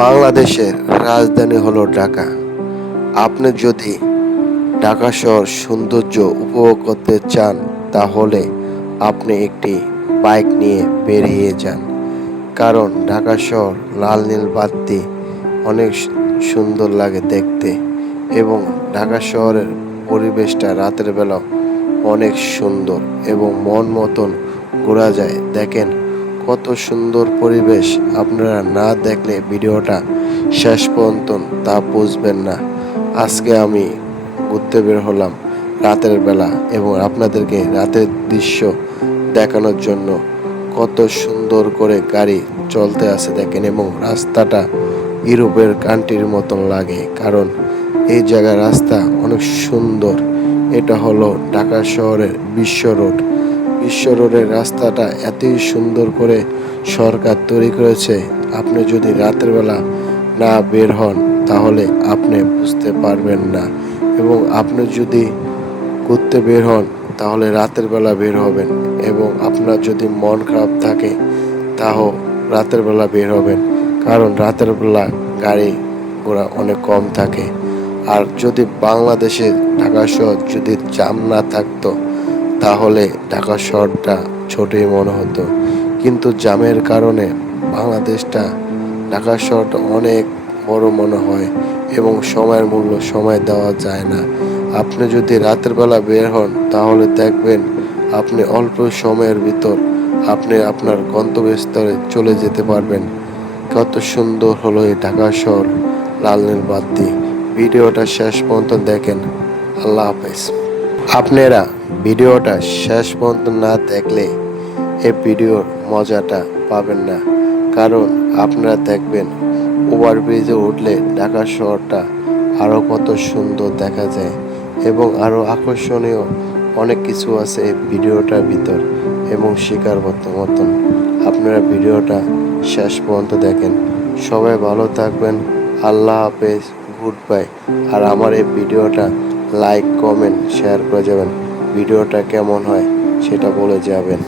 বাংলাদেশের রাজধানী হলো ঢাকা। আপনি যদি ঢাকা শহর সৌন্দর্য উপভোগ করতে চান তাহলে আপনি একটি বাইক নিয়ে বেরিয়ে যান। কারণ ঢাকা শহর লাল নীল বাতি অনেক সুন্দর লাগে দেখতে এবং ঢাকা শহরের পরিবেশটা রাতের বেলা অনেক সুন্দর এবং মন মতন ঘোরা যায়। দেখেন কত সুন্দর পরিবেশ, আপনারা না দেখলে ভিডিওটা শেষ পর্যন্ত তা বুঝবেন না। আজকে আমি ঘুরতে বের হলাম রাতের বেলা এবং আপনাদেরকে রাতের দৃশ্য দেখানোর জন্য। কত সুন্দর করে গাড়ি চলতে আছে দেখেন এবং রাস্তাটা ইউরোপের কান্ট্রির মতন লাগে, কারণ এই জায়গার রাস্তা অনেক সুন্দর। এটা হলো ঢাকা শহরের বিশ্ব রোডের রাস্তাটা এতই সুন্দর করে সরকার তৈরি করেছে। আপনি যদি রাতের বেলা না বের হন তাহলে আপনি বুঝতে পারবেন না, এবং আপনি যদি ঘুরতে বের হন তাহলে রাতের বেলা বের হবেন, এবং আপনার যদি মন খারাপ থাকে তাও রাতের বেলা বের হবেন, কারণ রাতের বেলা গাড়ি ঘোড়া অনেক কম থাকে। আর যদি বাংলাদেশে ঢাকা শহর যদি জ্যাম না থাকতো তাহলে ঢাকা শহরটা ছোটই মনে হতো, কিন্তু জ্যামের কারণে বাংলাদেশটা ঢাকা শহরটা অনেক বড় মনে হয় এবং সময়ের মূল্য সময় দেওয়া যায় না। আপনি যদি রাতের বেলা বের হন তাহলে দেখবেন আপনি অল্প সময়ের ভিতর আপনি আপনার গন্তব্যস্থলে চলে যেতে পারবেন। কত সুন্দর হলো এই ঢাকা শহর লাল নীল বাতি। ভিডিওটা শেষ পর্যন্ত দেখেন। আল্লাহ হাফেজ। আপনারা ভিডিওটা শেষ পর্যন্ত না দেখলে এই ভিডিওর মজাটা পাবেন না, কারণ আপনারা দেখবেন ওভারব্রিজে উঠলে ঢাকা শহরটা আরও কত সুন্দর দেখা যায় এবং আরও আকর্ষণীয় অনেক কিছু আছে এই ভিডিওটার ভিতর এবং শেখার মতন। আপনারা ভিডিওটা শেষ পর্যন্ত দেখেন। সবাই ভালো থাকবেন। আল্লাহ হাফেজ, গুড বাই। আর আমার এই ভিডিওটা লাইক কমেন্ট শেয়ার করে যাবেন। ভিডিওটা কেমন হয় সেটা বলে যাবেন।